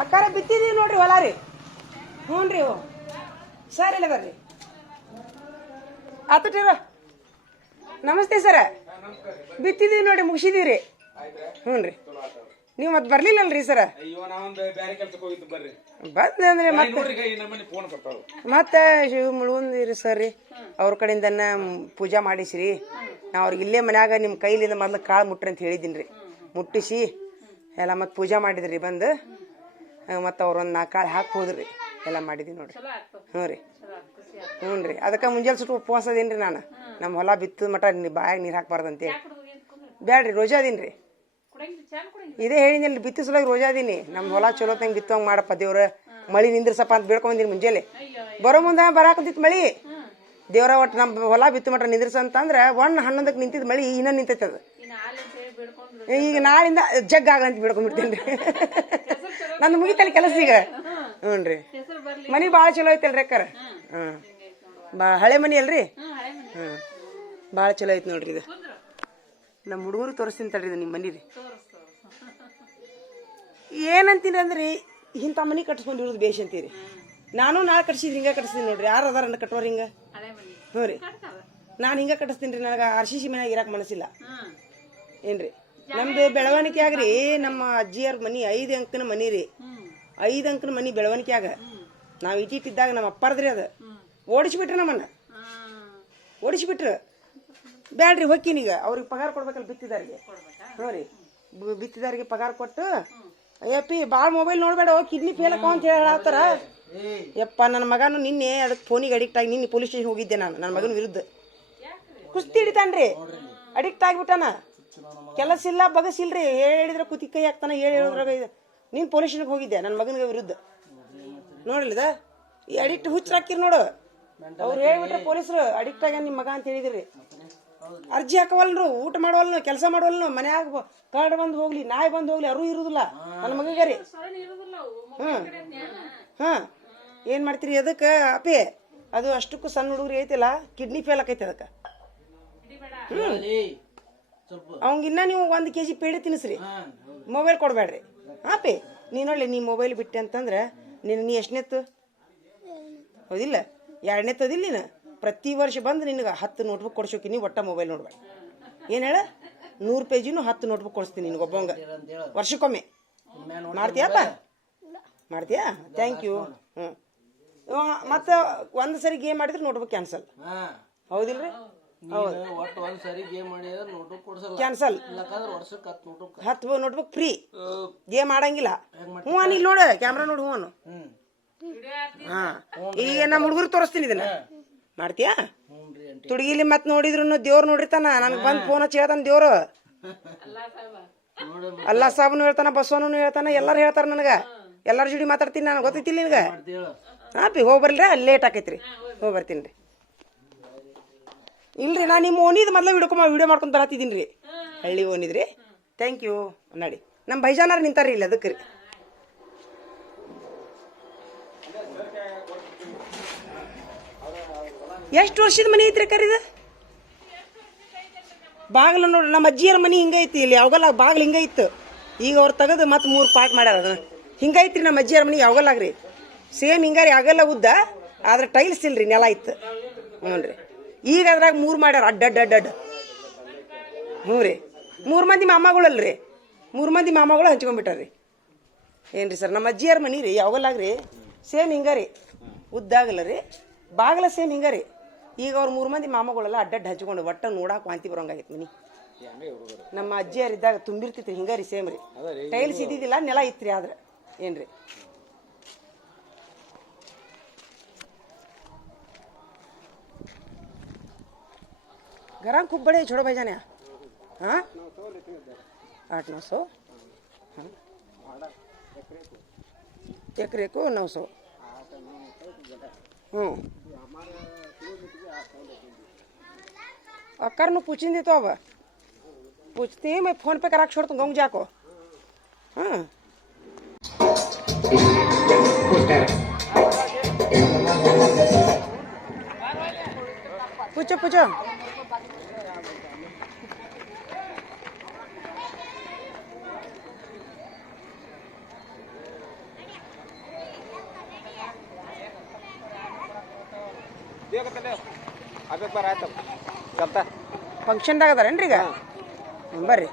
ಅಕ್ಕಾರ ಬಿತ್ತಿದೀವಿ ನೋಡ್ರಿ ಹೊಲ ರೀ. ಹ್ಞೂ ರೀ. ಸರ್ ಇಲ್ಲ ಬರ್ರಿ. ಆತಟಿರ ನಮಸ್ತೆ ಸರ. ಬಿತ್ತಿದೀವಿ ನೋಡ್ರಿ, ಮುಗಿಸಿದೀವಿ ರೀ. ಹ್ಞೂ ರೀ. ನೀವು ಮತ್ತೆ ಬರ್ಲಿಲ್ಲಲ್ರಿ ಸರ? ಬಂದ್ರೆ ಮತ್ತೆ ಶಿವ ಮುಳುವಂದಿರಿ ಸರ್ ರೀ. ಅವ್ರ ಕಡೆಯಿಂದ ಪೂಜಾ ಮಾಡಿಸ್ರಿ. ನಾ ಅವ್ರಿಗೆ ಇಲ್ಲೇ ಮನ್ಯಾಗ ನಿಮ್ಮ ಕೈಲಿಂದ ಮೊದ್ಲು ಕಾಳು ಮುಟ್ರಿ ಅಂತ ಹೇಳಿದ್ದೀನಿ ರೀ. ಮುಟ್ಟಿಸಿ ಎಲ್ಲ ಮತ್ತೆ ಪೂಜಾ ಮಾಡಿದ್ರಿ ಬಂದು. ಮತ್ತು ಅವ್ರೊಂದು 4 ಕಾಳು ಹಾಕಿ ಹೋದ್ರಿ. ಎಲ್ಲ ಮಾಡಿದೀನಿ ನೋಡ್ರಿ. ಹ್ಞೂ ರೀ. ಹ್ಞೂ ರೀ. ಅದಕ್ಕೆ ಮುಂಜಾನೆ ಸುಟ್ಟು ಉಪವಾಸ ಅದೀನಿ ರೀ ನಾನು. ನಮ್ಮ ಹೊಲ ಬಿತ್ತದ ಮಟ ಬಾಯಾಗ ನೀರು ಹಾಕ್ಬಾರ್ದಂತೇಳಿ. ಬ್ಯಾಡ್ರಿ, ರೋಜಾ ಅದೀನಿ ರೀ. ಇದೇ ಹೇಳಿದ್ನಲ್ಲಿ ಬಿತ್ತು ಸಲುವಾಗಿ ರೋಜಾ ಅದೀನಿ. ನಮ್ಮ ಹೊಲ ಚಲೋ ತಂಗೆ ಬಿತ್ತವಂಗೆ ಮಾಡಪ್ಪ ದೇವ್ರ. ಮಳಿ ನಿಂದ್ರಸಪ್ಪ ಅಂತ ಬೇಡ್ಕೊಂಬಂದಿನಿ ಮುಂಜಾನೆ. ಬರೋ ಮುಂದೆ ಬರಾಕಂತಿತ್ತು ಮಳಿ. ದೇವ್ರ ಒಟ್ಟು ನಮ್ಮ ಹೊಲ ಬಿತ್ತು ಮಟ ನಿಂದ್ರಸ ಅಂತಂದ್ರೆ 1:11ಕ್ಕೆ ನಿಂತಿದ್ದು ಮಳಿ ಇನ್ನೂ ನಿಂತೈತೆ. ಅದು ಈಗ ನಾಳಿಂದ ಜಗ್ ಆಗಂತ ಬೇಡ್ಕೊಂಡ್ಬಿಡ್ತೀನಿ ರೀ. ನಂದು ಮುಗಿತಲ್ಲ ಕೆಲಸ ಈಗ. ಹ್ಞೂ ರೀ. ಮನೆ ಭಾಳ ಚಲೋ ಐತಲ್ರಿ ಅಕ್ಕಾರ? ಹ್ಞೂ. ಹಳೆ ಮನೆ ಅಲ್ರಿ? ಹ್ಞೂ. ಭಾಳ ಚಲೋ ಐತೆ ನೋಡ್ರಿ. ಇದು ನಮ್ಮ ಹುಡುಗರು ತೋರಿಸ್ತೀನಿ ತಡ್ರಿ. ಇದು ನಿಮ್ಮ ಮನೆ ರೀ. ಏನಂತೀನಿ ಅಂದ್ರೆ ಇಂಥ ಮನೆ ಕಟ್ಸ್ಕೊಂಡಿರೋದು ಬೇಷ್ ಅಂತೀರಿ. ನಾನು ನಾಳೆ ಕಟ್ಸಿದ್ರೆ ಹಿಂಗೆ ಕಟ್ಸ್ತೀನಿ ನೋಡ್ರಿ. ಯಾರು ಅದಾರ ಕಟ್ಟೋರು ಹಿಂಗೆ? ಹ್ಞೂ ರೀ. ನಾನು ಹಿಂಗೆ ಕಟ್ಟಿಸ್ತೀನಿ ರೀ. ನನಗೆ RCC ಮನ್ಯಾಗ ಇರಕ್ಕೆ ಮನಸ್ಸಿಲ್ಲ ಏನ್ರಿ. ನಮ್ದು ಬೆಳವಣಿಗೆ ಆಗ್ರಿ. ನಮ್ಮ ಅಜ್ಜಿಯವ್ರ ಮನಿ 5 ಅಂಕನ ಮನಿ ರೀ. 5 ಅಂಕನ ಮನಿ ಬೆಳವಣಿಗೆ ಆಗ ನಾವು ಇಟ್ಟಿದ್ದಾಗ ನಮ್ಮ ಅಪ್ಪಾರದ್ರಿ. ಅದು ಓಡಿಸ್ಬಿಟ್ರಿ, ನಮ್ಮನ್ನ ಓಡಿಸ್ಬಿಟ್ರು. ಬ್ಯಾಡ್ರಿ ಹೊಕ್ಕಿನೀಗ. ಅವ್ರಿಗೆ ಪಗಾರ ಕೊಡ್ಬೇಕಲ್ಲ ಬಿತ್ತಿದಾರಿಗೆ. ಹ್ಞೂ ರೀ. ಬಿತ್ತಿದಾರಿಗೆ ಪಗಾರ ಕೊಟ್ಟು ಅಯ್ಯಪ್ಪಿ ಭಾಳ ಮೊಬೈಲ್ ನೋಡ್ಬೇಡ, ಕಿಡ್ನಿ ಫೇಲ್ ಅಕ್ಕ ಅಂತ ಹೇಳತ್ತಾರ. ಯಪ್ಪ ನನ್ನ ಮಗನು ನಿನ್ನೆ ಅದಕ್ಕೆ ಫೋನಿಗೆ ಅಡಿಕ್ಟ್ ಆಗಿ ನಿನ್ನೆ ಪೊಲೀಸ್ ಸ್ಟೇಷನ್ ಹೋಗಿದ್ದೆ ನಾನು. ನನ್ನ ಮಗನ ವಿರುದ್ಧ ಕುಸ್ತಿ ಹಿಡಿತಾನ್ರಿ. ಅಡಿಕ್ಟ್ ಆಗಿಬಿಟ್ಟಾನ. ಕೆಲಸ ಇಲ್ಲ ಬಗಸಿಲ್ರಿ. ಹೇಳಿದ್ರೆ ಕುತಿ ಕೈ ಹಾಕ್ತಾನ. ಹೇಳಿದ್ರಾಗ ನೀನು ಪೊಲೀಸ್ ಸ್ಟೇಷನ್ಗೆ ಹೋಗಿದ್ದೆ ನನ್ನ ಮಗನಿಗೆ ವಿರುದ್ಧ. ನೋಡ್ಲಿದ ಈ ಅಡಿಕ್ಟ್ ಹುಚ್ಚಾಕಿರ್ ನೋಡು. ಅವ್ರು ಹೇಳ್ಬಿಟ್ರೆ ಪೊಲೀಸರು ಅಡಿಕ್ಟ್ ಆಗ್ಯಾನ ನಿಮ್ಮ ಮಗ ಅಂತ ಹೇಳಿದ್ರಿ. ಅರ್ಜಿ ಹಾಕವಲ್ರು, ಊಟ ಮಾಡವಲ್ನು, ಕೆಲಸ ಮಾಡವಲ್ನು. ಮನ್ಯಾಗ ಕರಡ್ ಬಂದು ಹೋಗ್ಲಿ, ನಾಯಿ ಬಂದು ಹೋಗ್ಲಿ, ಅರೂ ಇರುದಿಲ್ಲ ನನ್ನ ಮಗಗೆ ರೀ. ಹಾಂ ಏನು ಮಾಡ್ತೀರಿ ಅದಕ್ಕೆ ಅಪ್ಪಿ? ಅದು ಅಷ್ಟಕ್ಕೂ ಸಣ್ಣ ಹುಡುಗ್ರಿ ಐತಿಲ್ಲ, ಕಿಡ್ನಿ ಫೇಲ್ ಆಕೈತಿ ಅದಕ್ಕೆ. ಅವಂಗಿನ್ನ ನೀವು 1 kg ಪೇಡೆ ತಿನ್ನಿಸ್ರಿ. ಮೊಬೈಲ್ ಕೊಡಬೇಡ್ರಿ ಅಪ್ಪಿ. ನೀನೊಳ್ಳೆ ನೀ ಮೊಬೈಲ್ ಬಿಟ್ಟೆ ಅಂತಂದ್ರೆ ನೀ ಎಷ್ಟನೇತ್ತು ಹೌದಿಲ್ಲ? 2ನೇತ್ತು ಅದಿಲ್ಲ ನೀನು. ಪ್ರತಿ ವರ್ಷ ಬಂದು ನಿನಗೆ 10 ನೋಟ್ಬುಕ್ ಕೊಡ್ಸೋಕಿನಿ. ಒಟ್ಟ ಮೊಬೈಲ್ ನೋಡ್ಬೇಡ. ಏನು ಹೇಳ? 100 ಪೇಜಿನೂ 10 ನೋಟ್ಬುಕ್ ಕೊಡಿಸ್ತೀನಿ ನಿನಗೊಬ್ಬಂಗ ವರ್ಷಕ್ಕೊಮ್ಮೆ. ಮಾಡ್ತೀಯಪ್ಪ? ಮಾಡ್ತೀಯಾ? Thank you. ಹ್ಞೂ. ಮತ್ತು ಒಂದು ಸರಿ ಗೇಮ್ ಮಾಡಿದ್ರೆ ನೋಟ್ಬುಕ್ ಕ್ಯಾನ್ಸಲ್. ಹೌದಿಲ್ರಿ? ಹೌದು. ಕ್ಯಾನ್ಸಲ್. 10 notebook free. ಗೇಮ್ ಆಡಂಗಿಲ್ಲ. ಹ್ಞೂ ಅನ್ ಇಲ್ಲಿ ನೋಡು, ಕ್ಯಾಮ್ರಾ ನೋಡು. ಹ್ಞೂ ಅನು. ಹಾಂ. ಈಗ ನಮ್ಮ ಹುಡುಗರು ತೋರಿಸ್ತೀನಿ ಇದನ್ನ. ಮಾಡ್ತೀಯಾ? ತುಡುಗಿಲಿ ಮತ್ತೆ ನೋಡಿದ್ರು ದೇವ್ರು ನೋಡಿರ್ತಾನ. ನನಗೆ ಬಂದು ಫೋನ್ ಹಚ್ಚಿ ಹೇಳ್ತಾನ ದೇವ್ರು. ಅಲ್ಲಾ ಸಾಬನು ಹೇಳ್ತಾನ, ಬಸವನು ಹೇಳ್ತಾನ, ಎಲ್ಲರೂ ಹೇಳ್ತಾರ ನನಗೆ. ಎಲ್ಲರ ಜೋಡಿ ಮಾತಾಡ್ತೀನಿ ನಾನು. ಗೊತ್ತೈತಿಲ್ಲ ನಿನಗೆ? ಹಾಂ ಪಿ ಹೋಗಿ ಬರ್ಲಿರ? ಲೇಟ್ ಆಕೈತ್ರಿ. ಹೋಗಿ ಬರ್ತೀನಿ ರೀ. ಇಲ್ರಿ ನಾ ನಿಮ್ಮ ಓನಿದ್ ಮೊದಲು ವಿಡಿಯೋ ಮಾಡ್ಕೊಂಡು ಬರತ್ತಿದ್ದೀನಿ ರೀ. ಹಳ್ಳಿ ಓನಿದ್ರಿ. Thank you. ನೋಡಿ ನಮ್ಮ ಭೈಜಾನಾರು ನಿಂತಾರ್ರಿ ಇಲ್ಲಿ. ಅದಕ್ಕೆ ರೀ. ಎಷ್ಟು ವರ್ಷದ ಮನೆ ಐತ್ರಿ ಕರೀದು? ಬಾಗಿಲು ನೋಡ್ರಿ. ನಮ್ಮ ಅಜ್ಜಿಯರ ಮನೆ ಹಿಂಗೈತಿ. ಇಲ್ಲಿ ಯಾವಾಗಲ್ಲ ಬಾಗಿಲು ಹಿಂಗೈತ್ತು. ಈಗ ಅವ್ರು ತೆಗೆದು ಮತ್ತೆ 3 ಪಾರ್ಟ್ ಮಾಡ್ಯಾರ. ಅದನ್ನ ಹಿಂಗೈತ್ರಿ ನಮ್ಮ ಅಜ್ಜಿಯರ ಮನೆ. ಯಾವಾಗಲ್ಲಾಗ್ರಿ ಸೇಮ್ ಹಿಂಗಾರಿ. ಆಗಲ್ಲ ಉದ್ದ, ಆದ್ರೆ ಟೈಲ್ಸ್ ಇಲ್ರಿ, ನೆಲ ಇತ್ತು. ಹ್ಞೂ ರೀ. ಈಗ ಅದ್ರಾಗ 3 ಮಾಡ್ಯಾರ ಅಡ್ಡಡ್ಡಡ್ಡ. ಹ್ಞೂ ರೀ. 3 ಮಂದಿ ಮಾಮಗಳಲ್ರಿ. 3 ಮಂದಿ ಮಾಮಗಳು ಹಂಚ್ಕೊಂಡ್ಬಿಟ್ಟಾರ್ರಿ. ಏನ್ರಿ ಸರ್ ನಮ್ಮ ಅಜ್ಜಿಯರ ಮನೆ ರೀ. ಯಾವಾಗಲ್ಲಾಗ್ರಿ ಸೇಮ್ ಹಿಂಗಾರಿ. ಉದ್ದಾಗಲ್ಲ ರೀ, ಬಾಗಲ ಸೇಮ್ ಹಿಂಗಾರಿ. ಈಗ ಅವ್ರು 3 ಮಂದಿ ಮಾಮಗಳೆಲ್ಲ ಅಡ್ಡಡ್ಡ ಹಚ್ಕೊಂಡು ಒಟ್ಟ ನೋಡಕ್ಕೆ ವಾಂತಿ ಬರೋಂಗಾಗೈತೆ ಮನಿ. ನಮ್ಮ ಅಜ್ಜಿಯರಿದ್ದಾಗ ತುಂಬಿರ್ತಿತ್ರಿ ಹಿಂಗಾರಿ ಸೇಮ್ ರೀ. ಟೈಲ್ಸ್ ಇದ್ದಿದ್ದಿಲ್ಲ, ನೆಲ ಇತ್ರಿ. ಆದ್ರೆ ಏನ್ರಿ घरात खूप बड़े छोड़ो भाईजान यहाँ. हाँ 800-900. हाँ एकरे को 900. अक्कर नु पूछेंगे तो अब पूछते हैं. मैं फोन पे करा छोड़ दूँ गाँव जाको. हाँ पूछो पूछो। ಫಂಕ್ಷನ್ದಾಗ ಅದಾರೇನ್ರಿ ಈಗ? ಬರ್ರಿ.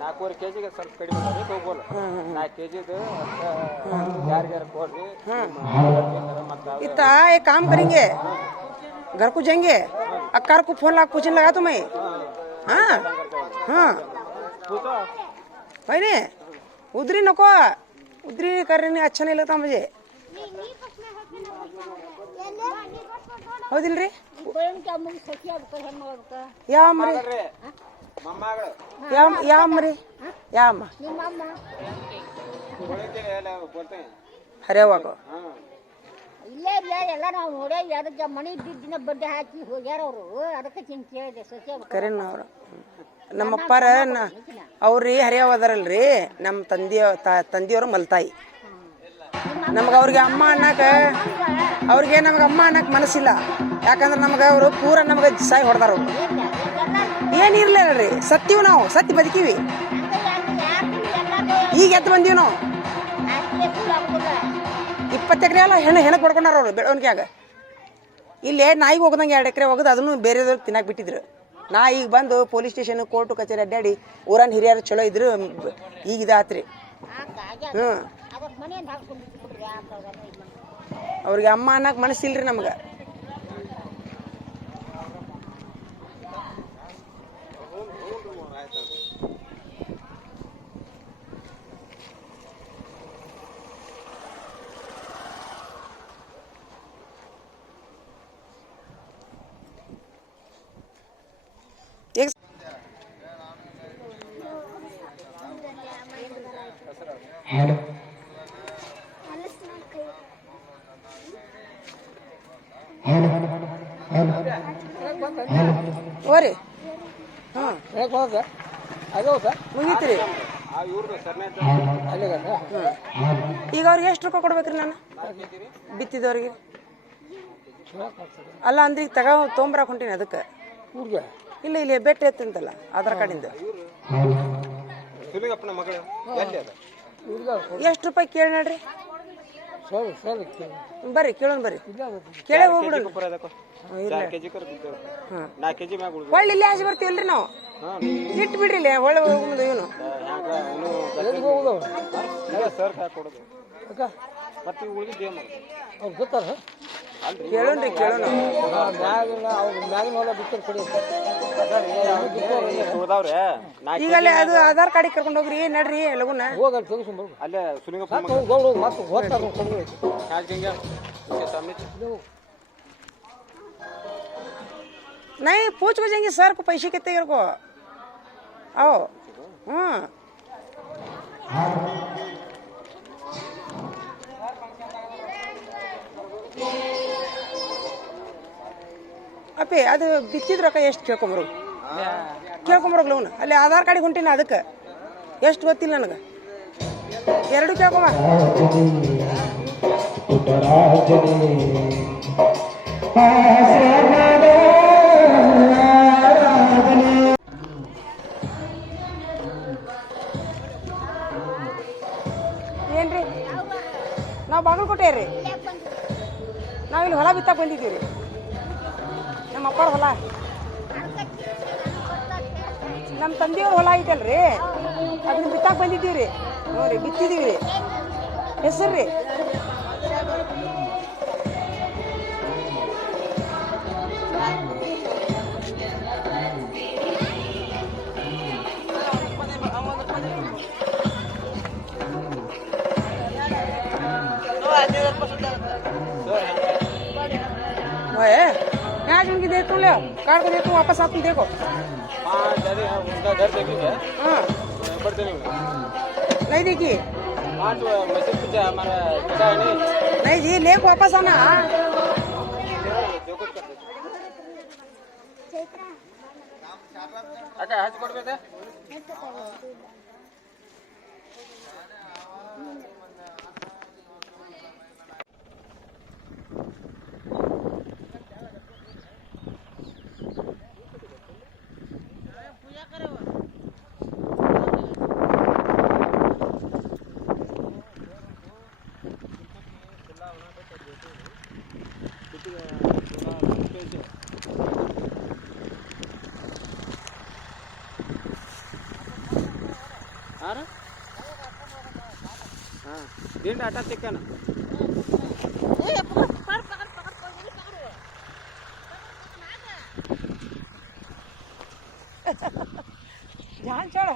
ನಾಲ್ಕೂವರೆ ಕೆಜಿಗೆ ಸ್ವಲ್ಪ ಕಡಿಮೆ ತಗೋಬೋಲ್ಲ. 4 ಕೆಜಿದು ಯಾರ್ಯಾರು ಕೊಡ್ರಿ. इतना एक काम करेंगे, घर को जाएंगे, अक्कार को फोन लगा पूछने लगा तुम्हें। हाँ हाँ भाई ने उधरी नको, उधरी करने अच्छा नहीं लगता मुझे। ಹೌದಿಲ್ರಿ? ಯಾಮ್ರಿ ಯಾಮ್ರಿ ಯಾಮ ಹರಿಯವಾಗ ಇಲ್ಲೇ ಇಲ್ಲ ಎಲ್ಲ ನಾವು ನೋಡೇವಿ. ಅದಕ್ಕೆ ಮನೆ ದಿನ ಬಡ್ಡೆ ಹಾಕಿ ಹೋಗ್ಯಾರ ಅವರು. ಅದಕ್ಕೆ ಕೇಳಿದೆ ಸೊಸೆ ಕರೆನವ್ರು ನಮ್ಮಪ್ಪಾರ ಅವ್ರಿ ಹರಿಯವಾದಾರಲ್ರಿ. ನಮ್ಮ ತಂದಿಯವ್ರ ಮಲ್ತಾಯಿ. ನಮ್ಗೆ ಅವ್ರಿಗೆ ಅಮ್ಮ ಅನ್ನಕ ಅವ್ರಿಗೆ ನಮ್ಗೆ ಅಮ್ಮ ಅನ್ನಕ್ ಮನಸ್ಸಿಲ್ಲ. ಯಾಕಂದ್ರೆ ನಮ್ಗೆ ಅವರು ಪೂರ ನಮ್ಗೆ ಸಾಯಿ ಹೊಡೆದಾರ. ಅವ್ರು ಏನಿರ್ಲಿಲ್ಲರಿ, ಸತ್ತೀವಿ ನಾವು, ಸತ್ತಿ ಬದುಕೀವಿ. ಈಗ ಎದ್ದು ಬಂದೀವಿ ನಾವು. 20 ಎಕರೆ ಎಲ್ಲ ಹೆಣಕ್ಕೆ ಹೊಡ್ಕೊಂಡಾರ ಅವ್ರು ಬೆಳವಣಿಗೆಯಾಗ. ಇಲ್ಲೇ ನಾಯಿಗೆ ಹೋಗದಂಗೆ 2 ಎಕರೆ ಹೋಗೋದು, ಅದನ್ನು ಬೇರೆದವ್ರು ತಿನ್ನಕ್ಕೆ ಬಿಟ್ಟಿದ್ರು. ನಾ ಈಗ ಬಂದು ಪೊಲೀಸ್ ಸ್ಟೇಷನ್ ಕೋರ್ಟು ಕಚೇರಿ ಅಡ್ಡಾಡಿ ಊರನ್ನ ಹಿರಿಯರು ಚಲೋ ಇದ್ರು. ಈಗ ಇದಾತ್ರಿ. ಅವ್ರಿಗೆ ಅಮ್ಮ ಅನ್ನಕ್ ಮನಸ್ಸಿಲ್ರಿ ನಮ್ಗೆ. ಓರಿ ಹಾಂ ಮುಗೀತ್ರಿ. ಈಗ ಅವ್ರಿಗೆ ಎಷ್ಟು ರೂಪಾಯಿ ಕೊಡ್ಬೇಕ್ರಿ ನಾನು ಬಿತ್ತಿದವ್ರಿಗೆ? ಅಲ್ಲ ಅಂದ್ರೆ ಈಗ ತೊಗೊಂಬರಕ್ಕೆ ಹೊಂಟೀನಿ. ಅದಕ್ಕೆ ಇಲ್ಲ ಇಲ್ಲಿ ಬೆಟ್ಟ ಎತ್ತಂತಲ್ಲ ಆಧಾರ್ ಕಾರ್ಡಿಂದ. ಎಷ್ಟು ರೂಪಾಯಿ ಕೇಳಿ ನೋಡ್ರಿ. ಬರ್ರಿ ಕೇಳೋಣ, ಬರ್ರಿ ಕೇಳೇ ಹೋಗ್ಬಿಡೋಣ. ಒಳ್ಳೆ ಇಲ್ಲಿ ಆಸೆ ಬರ್ತೀವಲ್ರಿ ನಾವು. ಇಟ್ಟು ಬಿಡ್ರಿ ಇಲ್ಲಿ ಒಳ್ಳೆ ಹೋಗುದು. ಇವನು ಕೇಳೋಣ್ರಿ ಕೇಳೋಣ. ಈಗ ಅಲ್ಲೇ ಅದು ಆಧಾರ್ ಕಾರ್ಡಿಗೆ ಕರ್ಕೊಂಡು ಹೋಗ್ರಿ. ನಡ್ರಿ ಲಗುನ. नहीं पूछ को जाएंगे सर को पैसे कितने को आओ। हाँ ಅಪ್ಪೆ ಅದು ಬಿತ್ತಿದ ರೊಕ್ಕ ಎಷ್ಟು ಕೇಳ್ಕೊಂಬರೋಗ್ಲವನು ಅಲ್ಲಿ ಆಧಾರ್ ಕಾರ್ಡಿಗೆ ಹೊಂಟೀನಿ. ಅದಕ್ಕೆ ಎಷ್ಟು ಗೊತ್ತಿಲ್ಲ ನನಗೆ. 2 ಕೇಳ್ಕೊಂಬ. ಏನ್ರಿ ನಾವು ಬಾಗಲಕೋಟೆ ರೀ. ನಾವಿಲ್ಲಿ ಹೊಲ ಬಿತ್ತಕ್ಕೆ ಬಂದಿದ್ದೀವಿ ರೀ. ನಮ್ಮ ಅಪ್ಪರ ಹೊಲ, ನಮ್ಮ ತಂದೆಯವ್ರ ಹೊಲ ಐತಲ್ರಿ, ಅದನ್ನ ಬಿತ್ತಕ್ಕೆ ಬಂದಿದ್ದೀವಿ ರೀ. ನೋಡ್ರಿ ಬಿತ್ತಿದ್ದೀವಿ ರೀ. ಹೆಸರು ರೀ आज उनकी देख ले कार्ड को देखो वापस आप देखो। हाँ उनका घर देखेंगे। हाँ नहीं देखिए। हाँ तो मैसेज कुछ हमारा पता है नहीं जी, ले वापस आना। अच्छा आज कोड पे थे ಹಾಂ ರೀ ಹಾಂ ದಿಂಡು ಆಟ ಚಿಕ್ಕನ जहां चढ़ो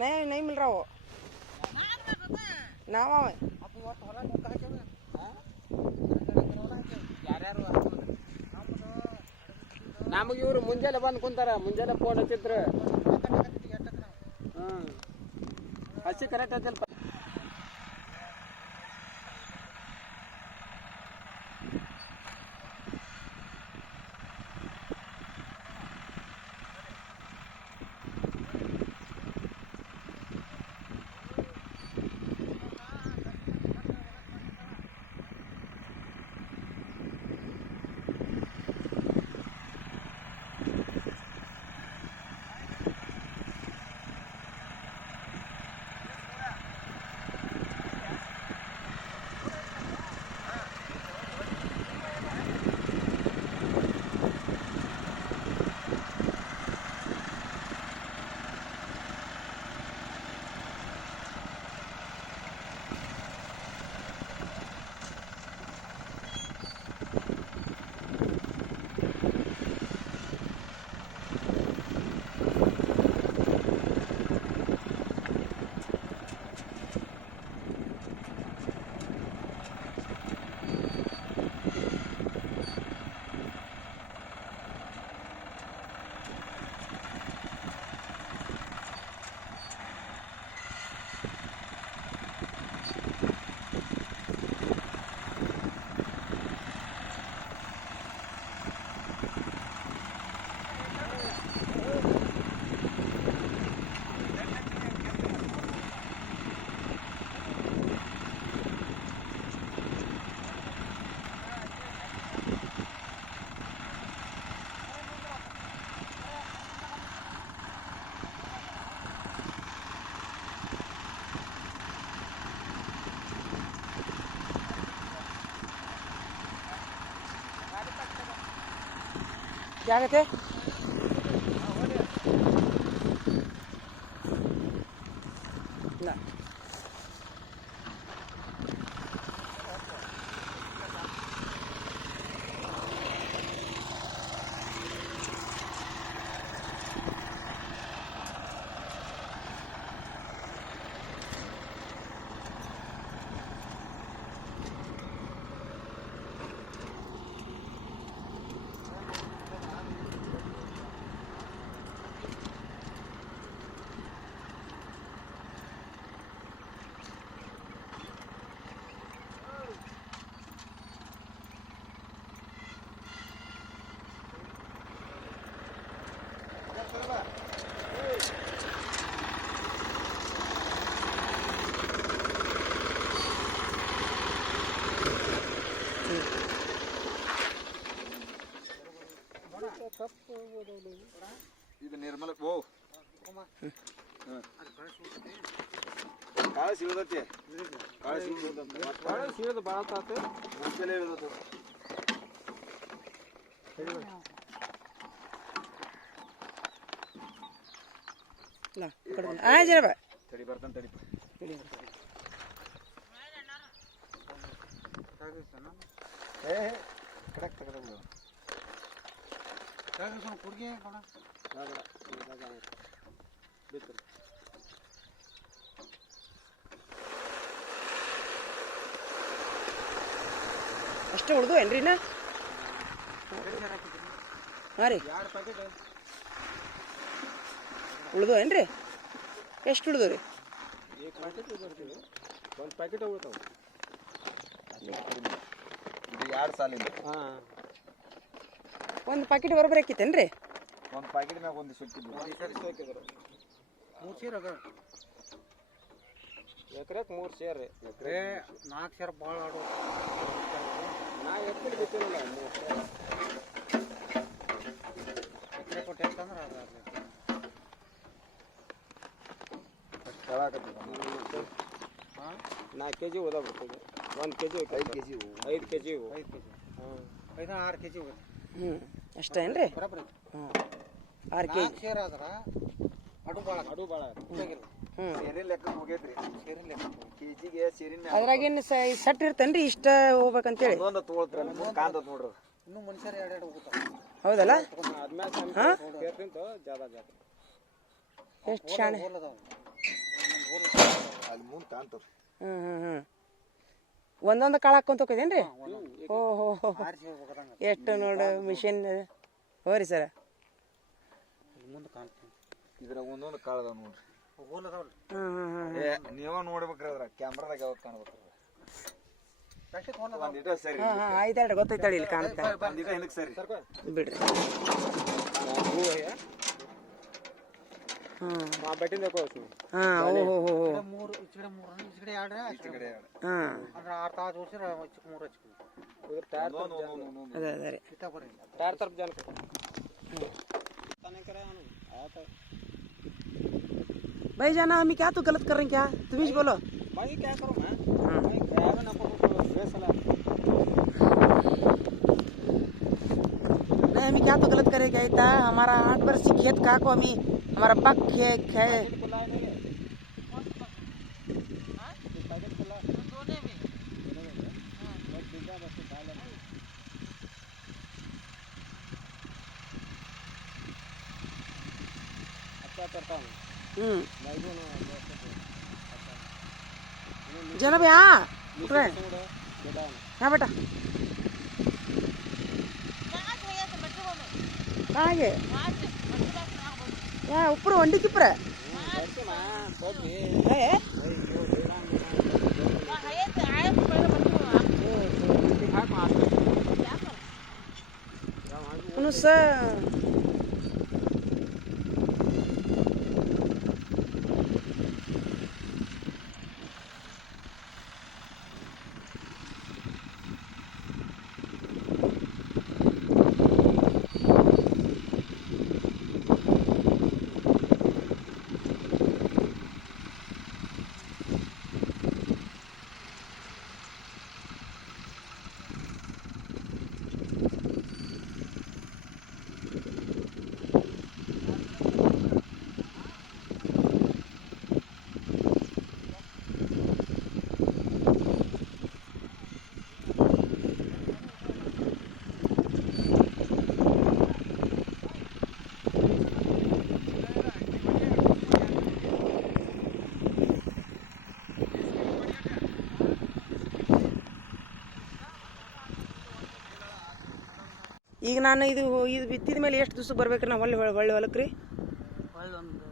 नहीं मिल रहा वो नाव आवे ನಮಗೆ ಇವರು ಮುಂಜಾನೆ ಬಂದು ಕುಂತಾರ ಮುಂಜಾನೆ ಫೋನ್ ಹಚ್ಚಿದ್ರು ಹಚ್ಚಿ ಕರೆಕ್ಟ್ ಹಚ್ಚಲ್ಪ क्या कहते ना ಇದು ನಿರ್ಮಲ ಓ ಕಾಳ ಸಿಗದತಿ ಕಾಳ ಸೀಳದು ಭಾಳ ಆತು ಮುಂಚೆಲೆ ಇಳಿದತ್ತು ना आ जरा बा ತಡಿ ಬರ್ತಾನೆ ತಡಿ ಏ ಕರೆಕ್ಟ್ ಕರೆಕ್ಟ್ ಕುಡ್ಗೆ ಅಷ್ಟೇ ಉಳ್ದು ಏನ್ರಿ ನಾ ಹಾಂ ರೀ ಉಳ್ದು ಏನ್ರಿ ಎಷ್ಟು ಉಳ್ದು ರೀ ಒಂದು ಪ್ಯಾಕೆಟ್ ಉಳ್ತಾವೆ ಇದು 2 ಸಾಲಿಂದ ಹಾಂ ಒಂದು ಪ್ಯಾಕೆಟ್ ಬರೋಬ್ಬರಿ ಹಾಕಿತ್ತೇನ್ರಿ ಒಂದು ಪ್ಯಾಕೆಟ್ ಮ್ಯಾಗ ಒಂದು ಸುತ್ತಿದ್ದು ಎಕರೆಗೆ 3 ಸೇರ್ ರೀ ಎಕರೆ 4 ಸೇರ್ ಭಾಳ ಆಡೋ ನಾ ಎಕರೆ ಗೊತ್ತಿರಲ್ಲ 3 ಸೇರ್ ಎಕರೆ ಕೊಟ್ಟು ಎಷ್ಟಂದ್ರೆ ಅದು 4 ಕೆಜಿ ಹೋದ ಬರ್ತದೆ 1 ಕೆಜಿ 5 ಕೆಜಿ 5 ಕೆಜಿ 5 ಕೆಜಿ ಹಾಂ 6 ಕೆಜಿ ಹೋಗುತ್ತೆ ಹ್ಞೂ ಅಷ್ಟೇ ಏನ್ರಿ ಬರೋಬ್ಬರಿ ಹ್ಞೂ 6 ಕೆಜಿ 4 ಸೇರ್ ಆದ್ರೆ ಅಡು ಭಾಳ ಅದು ಭಾಳ ಹ್ಮ್ ಸೇರಿನ ಲೆಕ್ಕ ಹೋಗೈತ್ರಿ ಕೆಜಿಗೆ ಸೇರಿನ ಅದ್ರಾಗೇನು ಸಟ್ ಇರ್ತೇನ್ರಿ ಇಷ್ಟ ಹೋಗ್ಬೇಕಂತೇಳಿ ಒಂದೊಂದು ತಗೊಳ್ತಾರೆ ಕಾಂತದ್ ನೋಡ್ರಿ ಇನ್ನೂ ಮನುಷ್ಯರು ಎರಡು ಹೋಗ್ತಾರೆ ಹೌದಲ್ಲ ಆದ್ಮೇಲೆ ಜಾದ ಜಾದ ಎಷ್ಟು ಶಾಣೆ ಅಲ್ಲಿ ಮುಂದೆ ಕಾಣ್ತವ್ರಿ ಹ್ಮ್ ಹ್ಮ್ ಹ್ಮ್ ಒಂದೊಂದು ಕಾಳು ಹಾಕೊಂತ ಹೋಗಿದೇನ್ರಿ ಓಹೋ ಆರಿಸಿ ಹೋಗ್ಬೇಕಂಗ ಎಷ್ಟು ನೋಡು ಮಿಷಿನ್ ಹೋರಿ ಸರ ಮುಂದೆ ಕಾಣ್ತೀನಿ ಇದ್ರಾಗ ಒಂದೊಂದು ಕಾಳು ಅದಾವ ನೋಡ್ರಿ ಹೋಲ್ ಅದಾವಲ್ಲ ಹ್ಮ್ ಹ್ಮ್ ಹ್ಮ್ ಏ ನೀವ ನೋಡ್ಬೇಕ್ರಿ ಅದ್ರ ಕ್ಯಾಮ್ರಾದಾಗ ಯಾವಾಗ ಕಾಣ್ಬೇಕ್ರಿ ಪ್ಲಾಸ್ಟಿಕ್ ಹೋಲ್ ಒಂದಿಟ ಸರಿ ಹಾ ಹಾ ಆಯ್ತಾಳ್ರಿ ಗೊತ್ತೈತಾಳಿ ಇಲ್ಲಿ ಕಾಣುತ್ತೆ ಒಂದಿಟ ಹಿಂದಕ್ಕೆ ಸರಿ ಬಿಡ್ರಿ ಹ್ಮ್ ಬಟ್ಟಿಂದ ಕೋಸು ಹಾ ಓಹೋ ಹೋ ಹೋ ಮೂರು ಈಚೆಗಡೆ ಮೂರು ಈಚೆಗಡೆ ಎರಡು ಈ ಕಡೆ ಹಾ ಅಂದ್ರೆ 6 ತಾಸು ಓಡಿಸಿದ್ರೆ ಚಿಕ್ಕ ಮೂರು ಹಚ್ಕೊಂಡು ಅದೇ ಅದೇ ರೀ ಇತ್ತ ಬರ್ರಿ टायर तरफ जाने को भाई जाना हम क्या तो गलत कर रहे हैं क्या तुम ही बोलो मैं क्या करूं मैं हाँ। मैं ड्राइवर ना को सला नहीं हम क्या तो गलत करे क्या इतना हमारा 8 वर्ष खेत का को हमी हमारा पक है बुलाए नहीं पैकेट खुला दोने में हां बस बीजा बस डाल अच्छा करता हूं मैं भी ना जना भैया उठ रहे बेटा हाँ बेटा कहाँ है यहाँ ऊपर वंडी की पर है उनसे ಈಗ ನಾನು ಇದು ಬಿತ್ತಿದ ಮೇಲೆ ಎಷ್ಟು ದಿವಸ ಬರ್ಬೇಕ್ರಿ ನಾವು ಹೊಳ್ಳಿ ಹೊಲಕ್ಕೆ ರೀ ಒಂದು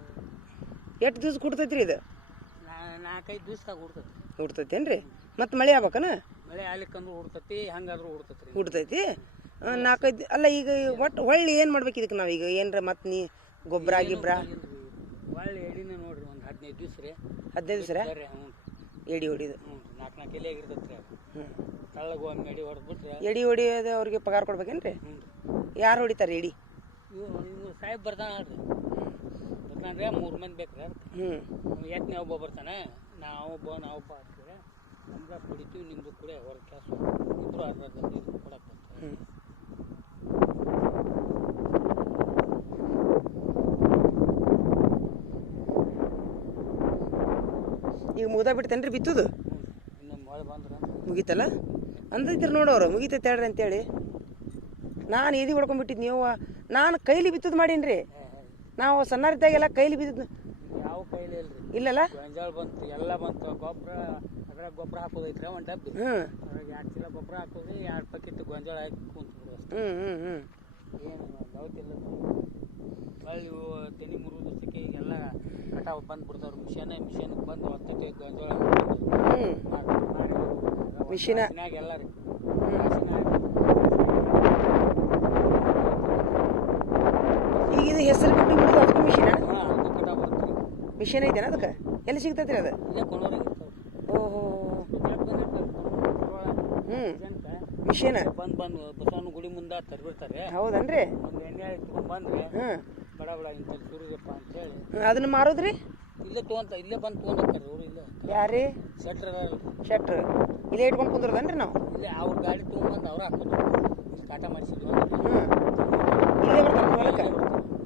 ಎಷ್ಟು ದಿವಸ ಕೊಡ್ತೈತ್ರಿ ಇದು 4-5 ದಿವ್ಸದಾಗ ಹುಡ್ತೈತಿ ಹುಡ್ತೈತೇನ್ರಿ ಮತ್ತೆ ಮಳೆ ಆಗ್ಬೇಕನ ಮಳೆ ಆಗ್ಲಿಕ್ಕಂದ್ರೂ ಹುಡ್ತೈತಿ ಹಂಗಾದ್ರೂ ಹುಡ್ತೈತಿ ರೀ ಹುಡ್ತೈತಿ 4-5 ಅಲ್ಲ ಈಗ ಒಟ್ಟು ಹೊಳ್ಳಿ ಏನು ಮಾಡ್ಬೇಕು ಇದಕ್ಕೆ ನಾವು ಈಗ ಏನ್ರ ಮತ್ತೆ ನೀ ಗೊಬ್ಬರ ಗಿಬ್ರ ಒಳ್ಳೆ ಎಡಿನ ನೋಡ್ರಿ ಒಂದು 15 ದಿವ್ಸ ರೀ 15 ದಿವಸ ರೀ ಬರ್ರಿ ಹ್ಞೂ ಎಡಿ ಹೊಡಿದು 4 ಎಲೆ ಆಗಿರ್ತೈತಿ ರೀ ಹ್ಞೂ ಕಳ್ಳಗೆ ಒಮ್ಮೆ ಎಡಿ ಹೊಡೆದ್ಬಿಟ್ರೆ ಎಡಿ ಹೊಡಿಯೋದು ಅವ್ರಿಗೆ ಪಗಾರ ಕೊಡ್ಬೇಕೇನ್ರಿ ಹ್ಞೂ ಯಾರು ಹೊಡಿತಾರೆ ಎಡಿ ಇವು ಸಾಹೇಬ್ ಬರ್ತಾನ ಅಲ್ರಿ ಬರ್ತಾನೆ ರೀ 3 ಮಂದಿ ಬೇಕು ರೀ ಹ್ಞೂ ಎತ್ತನೇ ಒಬ್ಬ ಬರ್ತಾನೆ ನಾವೊಬ್ಬ ಹಾಕ್ತೀವಿ ನಮ್ಗೆ ಕುಡಿತೀವಿ ನಿಮ್ದು ಕೂಡ ಹೊರಗೆ ಕ್ಯಾಸು ಇಬ್ಬರು ಅರ್ಧ ನೀರು ಕೊಡಕ್ಕೆ ಬರ್ತಾರೆ ಹ್ಞೂ ಈಗ ಮುಗ್ದ ಬಿಡ್ತೇನ್ರಿ ಬಿತ್ತುದು ಇನ್ನು ಮಳೆ ಬಂದ್ರೆ ಮುಗೀತಲ್ಲ ಅಂದೈತ್ರಿ ನೋಡೋರು ಮುಗಿತೈತೆ ಹೇಳ್ರಿ ಅಂತೇಳಿ ನಾನು ಎದಿ ಹೊಡ್ಕೊಂಡ್ಬಿಟ್ಟಿದ್ದು ನೀವು ನಾನು ಕೈಲಿ ಬಿತ್ತುದು ಮಾಡೀನಿ ನಾವು ಸಣ್ಣರಿದ್ದಾಗೆಲ್ಲ ಕೈಲಿ ಬಿದ್ದಿದ್ದು ಯಾವ ಕೈಲಿ ಇಲ್ರಿ ಇಲ್ಲಲ್ಲ ಗೊಂಜಾಳ ಬಂತು ಎಲ್ಲ ಬಂತು ಗೊಬ್ಬರ ಅದ್ರಾಗ ಗೊಬ್ಬರ ಹಾಕೋದೈತ್ರಿ ಒಂದು ಡಬ್ಬಿ ಹ್ಞೂ ಅದ್ರಾಗ 2 ಚೀಲ ಗೊಬ್ಬರ ಹಾಕೋದ್ರಿ 2 ಪ್ಯಾಕೆಟ್ ಗೊಂಜಾಳ ಹಾಕಿ ಕುಂತ್ಬಿಡು ಅಷ್ಟೇ ಹ್ಞೂ ಹ್ಞೂ ಹ್ಞೂ ಏನು ದೌತಿಲ್ಲ ಹೊಳ್ಳಿ ತೆನಿ 3 ದಿವಸಕ್ಕೆ ಈಗೆಲ್ಲ ಕಟಾವು ಬಂದ್ಬಿಡ್ತಾವ್ರಿ ಮಿಷನ್ಗೆ ಬಂದು ಹೊತ್ತೈತಿ ಗೊಂಜಾಳ ಹ್ಞೂ ಮಿಷಿನ ಎಲ್ಲ ರೀ ಈಗ ಇದು ಹೆಸರು ಕಟ್ಟಿ ಬಿಡುದು ಅದಕ್ಕೂ ಮಿಷಿನ ಹಾಂ ಅದು ಕಟಾವು ಬರುತ್ತೆ ಮಿಷಿನ್ ಐತೇನ ಅದಕ್ಕೆ ಎಲ್ಲಿ ಸಿಗ್ತೈತ್ರಿ ಅದು ಇಲ್ಲೇ ಕೊಂಡೋರಿಗೆ ಇರ್ತಾವೆ ಓಹೋ ಹ್ಞೂ ಮಿಷಿನ ಬಂದು ಬಸವನ ಗುಡಿ ಮುಂದೆ ತರ್ಬಿಡ್ತಾರೆ ಹೌದನ್ರಿ ಒಂದು ಎಣ್ಣೆ ಹಾಕಿ ಬಂದ್ರೆ ಹ್ಞೂ ಬಡ ಬಡ ಇಂಥಲ್ಲಿ ಸುರಿದಪ್ಪ ಅಂತೇಳಿ ಅದನ್ನ ಮಾರೋದ್ರಿ ಇಲ್ಲೇ ಇಲ್ಲೇ ಬಂದು ತೊಗೊಂಡೋಗ್ತಾರೆ ಅವರು ಇಲ್ಲೇ ಯಾರೀ ಶೆಟ್ರ್ ಶೆಟ್ರ್ ಇಲ್ಲೇ ಇಟ್ಕೊಂಡು ಕುಂದ್ರದನ್ರಿ ನಾವು ಇಲ್ಲೇ ಅವ್ರ ಗಾಡಿ ತೊಗೊಂಬಂದು ಅವ್ರು ಹಾಕೋದು ಇಲ್ಲಿ ಕಾಟ ಮಾಡಿಸಿದ್ವಿ ಅಂದ್ರೆ ಹ್ಞೂ ಇಲ್ಲೇ ಬರ್ತಾರೆ ಹೊಲಕ್ಕೆ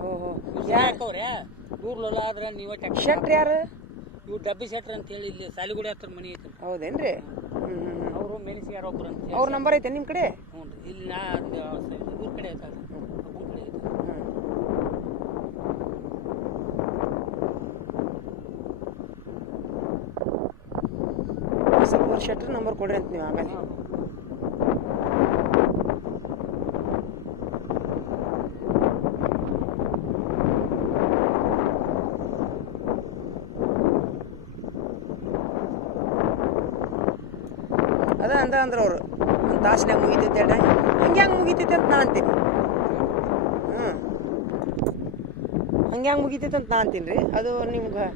ಓಹೋ ಹಾಕವ್ರೆ ದೂರ್ಲಲ್ಲ ಆದ್ರೆ ನೀವೇ ಟ್ಯಾಕ್ಸ್ ಶೆಟ್ರ್ ಯಾರು? ಇವು ಡಬ್ಬಿ ಶೆಟ್ರ್ ಅಂತ ಹೇಳಿ ಇಲ್ಲಿ ಸಾಲಿಗುಡಿ ಹತ್ರ ಮನೆ ಐತಿ ಹೌದೇನ್ರಿ? ಅವರು ಮೆಣಸಿ ಯಾರೋ ಒಬ್ರು ಅಂತ ಅವ್ರ ನಂಬರ್ ಐತೆ ನಿಮ್ಮ ಕಡೆ? ಹ್ಞೂ ರೀ ಇಲ್ಲಿ ನಾ ಇವ್ರ ಕಡೆ ಐತೆ ಒಬ್ಬನ ಕಡೆ ಐತೆ. ಸ್ವಲ್ಪ ಅವ್ರ ಶೆಟ್ರ್ ನಂಬರ್ ಕೊಡ್ರಿ ಅಂತ ನೀವು ಆಮೇಲೆ. ಅದ ಅಂದ್ರೆ ಅವ್ರು ಒಂದು ತಾಸಿನಾಗ ಮುಗಿತೈತೆ ಹಂಗೆ ಹಂಗೆ ಮುಗಿತೈತೆ ಅಂತ ನಾ ಅಂತೀನಿ. ಹಂಗೆ ಹಂಗೆ ಮುಗಿತೈತೆ ಅಂತ ನಾ ಅಂತೀನಿ ರೀ. ಅದು ನಿಮ್ಗೆ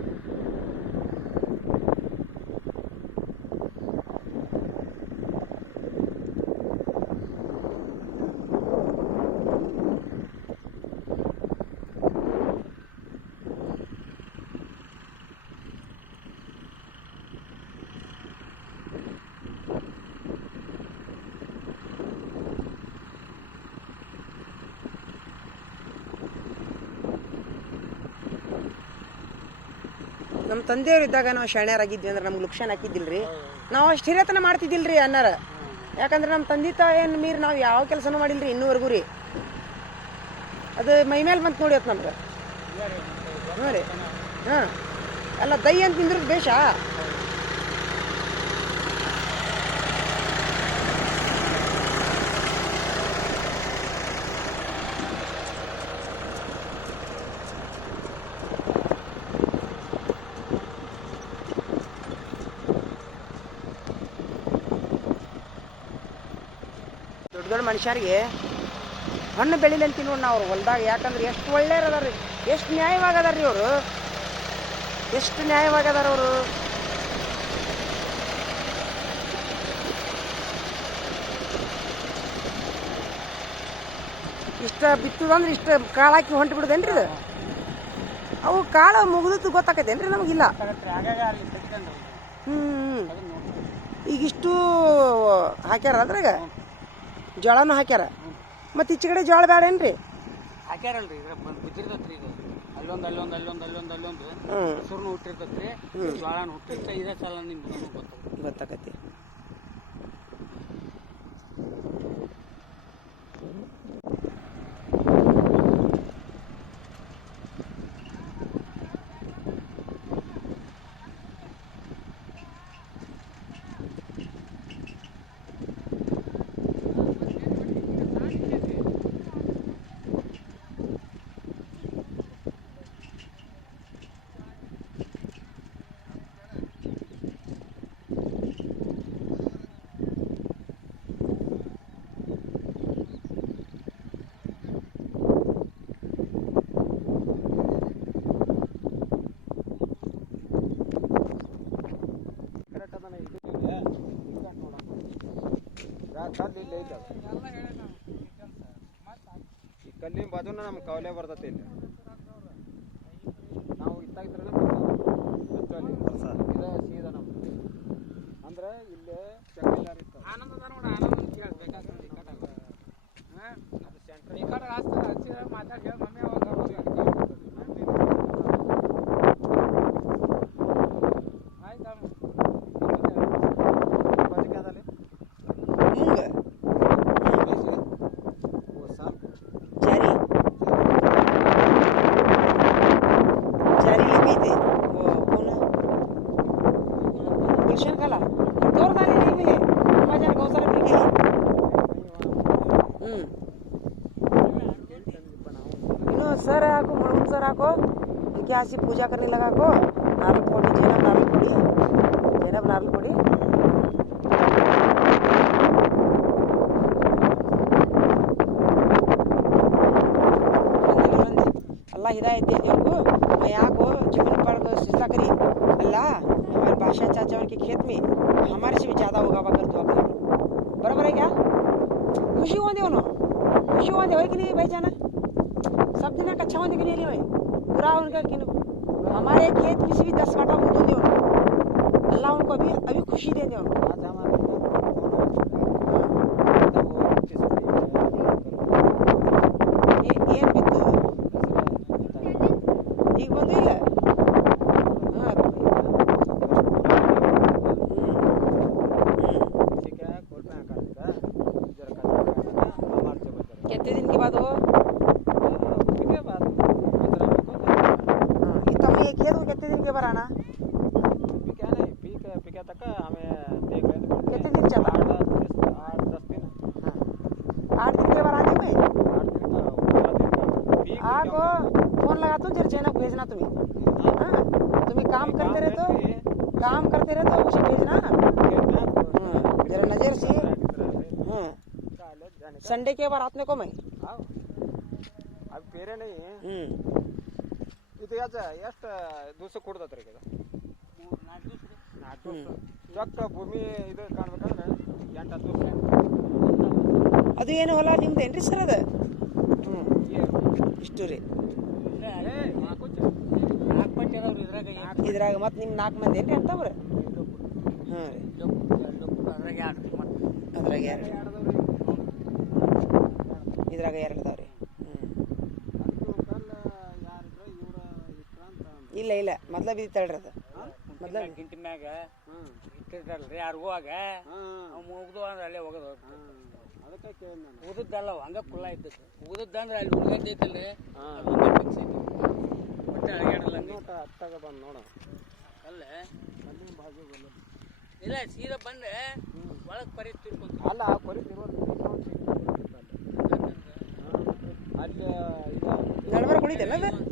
ನಮ್ಮ ತಂದೆಯವ್ರು ಇದ್ದಾಗ ನಾವು ಶಾಣ್ಯರಾಗಿದ್ವಿ ಅಂದ್ರೆ ನಮ್ಗೆ ಲುಕ್ಷಾನ್ ಹಾಕಿದ್ದಿಲ್ರಿ. ನಾವು ಅಷ್ಟು ಹಿರಿಯತನ ಮಾಡ್ತಿದ್ದಿಲ್ರಿ ಅನ್ನಾರ. ಯಾಕಂದ್ರೆ ನಮ್ಮ ತಂದೆ ತಾಯಿಯನ್ನು ಮೀರಿ ನಾವು ಯಾವ ಕೆಲಸನೂ ಮಾಡಿಲ್ರಿ ಇನ್ನೂವರೆಗೂ ರೀ. ಅದು ಮೈ ಮೇಲೆ ಬಂತು ನೋಡಿ ಅತ್ ನಮ್ಗೆ. ಹ್ಞೂ ರೀ. ಹಾಂ ಅಲ್ಲ ದೈ ಅಂತ ನಿಂದ್ರದ್ದು ಬೇಷ. ದೊಡ್ಡ ಮನುಷ್ಯರಿಗೆ ಹಣ್ಣು ಬೆಳಿಲಿ ಅಂತೀವಿ ನೋಡಿ ನಾವು ಅವ್ರು ಹೊಲ್ದಾಗ. ಯಾಕಂದ್ರೆ ಎಷ್ಟು ಒಳ್ಳೆಯವ್ರು ಅದಾರ ರೀ, ಎಷ್ಟು ನ್ಯಾಯವಾಗದಾರ ರೀ ಅವರು, ಎಷ್ಟು ನ್ಯಾಯವಾಗದಾರ ಅವರು. ಇಷ್ಟ ಬಿತ್ತುದಂದ್ರೆ ಇಷ್ಟ ಕಾಳು ಹಾಕಿ ಹೊಂಟು ಬಿಡುದೇನ್ರಿ ಇದು? ಅವು ಕಾಳು ಮುಗಿದು ಗೊತ್ತಾಕೈತೇನ್ರಿ ನಮಗಿಲ್ಲ. ಈಗಿಷ್ಟು ಹಾಕ್ಯಾರ ಅದ್ರಾಗ ಜೋಳನೂ ಹಾಕ್ಯಾರ. ಮತ್ತು ಈಚೆ ಕಡೆ ಜೋಳ ಬೇಡೇನ್ರಿ? ಹಾಕ್ಯಾರಲ್ರಿ ಈಗ ಬಿದ್ದಿರ್ತೈತ್ರಿ. ಇದು ಅಲ್ಲೊಂದು ಹಸುರ್ನು ಹುಟ್ಟಿರ್ತೈತ್ರಿ, ಜೋಳನು ಹುಟ್ಟಿರ್ತ. ಇದೇ ಸಲ ನಿಮ್ಗೆ ಗೊತ್ತಾಕತಿ. ಈ ಕಲ್ಲಿನ ಬಾಜುನ ನಮ್ಗೆ ಕವಲೆ ಬರ್ತೈತಿ. ಇಲ್ಲಿ ನಾವು ಇತ್ತಾಗಿದ್ರೆ ಸೀದಾ ನಮ್ದು ಅಂದ್ರೆ ಇಲ್ಲೇ ಚಕ್ಕಿಲ್ಲಾರ ಇತ್ತು. ಆನಂದ ನೋಡ ಆನಂದ ಕೇಳಬೇಕಾಗ್ತದೆ. ಅದು ಸೆಂಟ್ರ್ ಈ ಕಡೆ ಹಚ್ಚಿದ ಮಾತಾಡಿ ಮಮ್ಮಿ ಅವಾಗ सर आपको मुर्मू सर आपको इनके यहाँ से पूजा करने लगा को नारियल फोड़ी जैनब नारियल फोड़ी अल्लाह हिदायत दे दिया उनको। मैं यहाँ को जीवन पर सिलसिला करी अल्लाह हमारे बादशाह चाचा उनके खेत में हमारे से भी ज़्यादा होगा कर दुआ करें। बराबर है क्या? खुशी होंगे उन्होंने खुशी होंगे हो कि नहीं भाई जाना सब दिन अच्छा होने के लिए पूरा उनका कि हमारे खेत में से भी 10 काटा वो दे उनको अल्लाह उनको अभी खुशी दे दे उनको। ಏನು ಬಿತ್ತು ಈಗ ಬಂದು खेत को कितने दिन के बाद आना पिका नहीं पिका तक हमें देख लेंगे कितने दिन चला 8-10 दिन 8 दिन के बाद आ जाओ मैं 8 दिन का 12 दिन का पीक आगो फोन लगाता हूँ जरा चैनल भेजना तुम्हें हाँ तुम्हें काम करते रहे तो उसे भेजना जरा नजर से हाँ संडे के बाद आते को मैं अब ಬೇರೆ नहीं ಇದು ಎಷ್ಟು ದಿವಸ ಕೊಡ್ತತ್ರಿ ಇದು 4 ದಿವಸ ಚೊಕ್ಕ ಭೂಮಿ ಇದು ಕಾಣ್ಬೇಕಂದ್ರೆ 8-10 ದಿವಸ ಅದು ಏನು ಹೊಲ ನಿಮ್ದೇನ್ರಿ ಸರ್ ಅದು ಇಷ್ಟು ರೀ ನಾಲ್ಕು ಪಟ್ಟಿ ಅದಾವ್ರಿ ಇದ್ರಾಗ ಮತ್ತೆ ನಿಮ್ಮ 4 ಮಂದಿ ಏನ್ರಿ ಅಂತವ್ರ ಹಾಂ ರೀ ಅದ್ರಾಗ ಯಾಕೆ ಮತ್ತೆ ಅದ್ರಾಗ ಎರಡು ಇದ್ರಾಗ 2 ಅದಾವ್ರಿ ಇಲ್ಲ ಮೊದ್ಲ ಬಿದ್ದಾಳ್ರಿ ಅದು ಮೊದ್ಲ ಗಿಂಟಿ ಮ್ಯಾಗ ಇಟ್ಟಿರ್ತಾರಲ್ರಿ ಯಾರಿಗೂ ಆಗ ಮುಗ್ದು ಅಂದ್ರೆ ಅಲ್ಲೇ ಹೋಗೋದು ಅದಕ್ಕೆ ಕೇಳಿದ್ ನಾನು ಉದದ್ದಲ್ಲ ಹಂಗ ಕುಲ್ಲ ಇದ್ದದ್ದು ಉದದ್ದಂದ್ರೆ ಅಲ್ಲಿ ಉಳ್ಗೈತೆ ಐತಲ್ರಿ ಫಿಕ್ಸ್ ಐತಿ ಒಟ್ಟೆ ಅಳಗ್ಯಾಡಲ್ಲ ಹತ್ತಾಗ ಬಂದು ನೋಡು ಅಲ್ಲ ಇಲ್ಲ ಸೀದಾ ಬಂದ್ರೆ ಒಳಗೆ ಪರಿ ತಿರ್ಕೊಂತ ಅಲ್ಲ ಕೊರಿತಿರೋದು ಅಲ್ಲಿ ಇದು ನಡ್ಬರ್ಕ್ ಹೊಡಿತಲ್ಲ ಅದು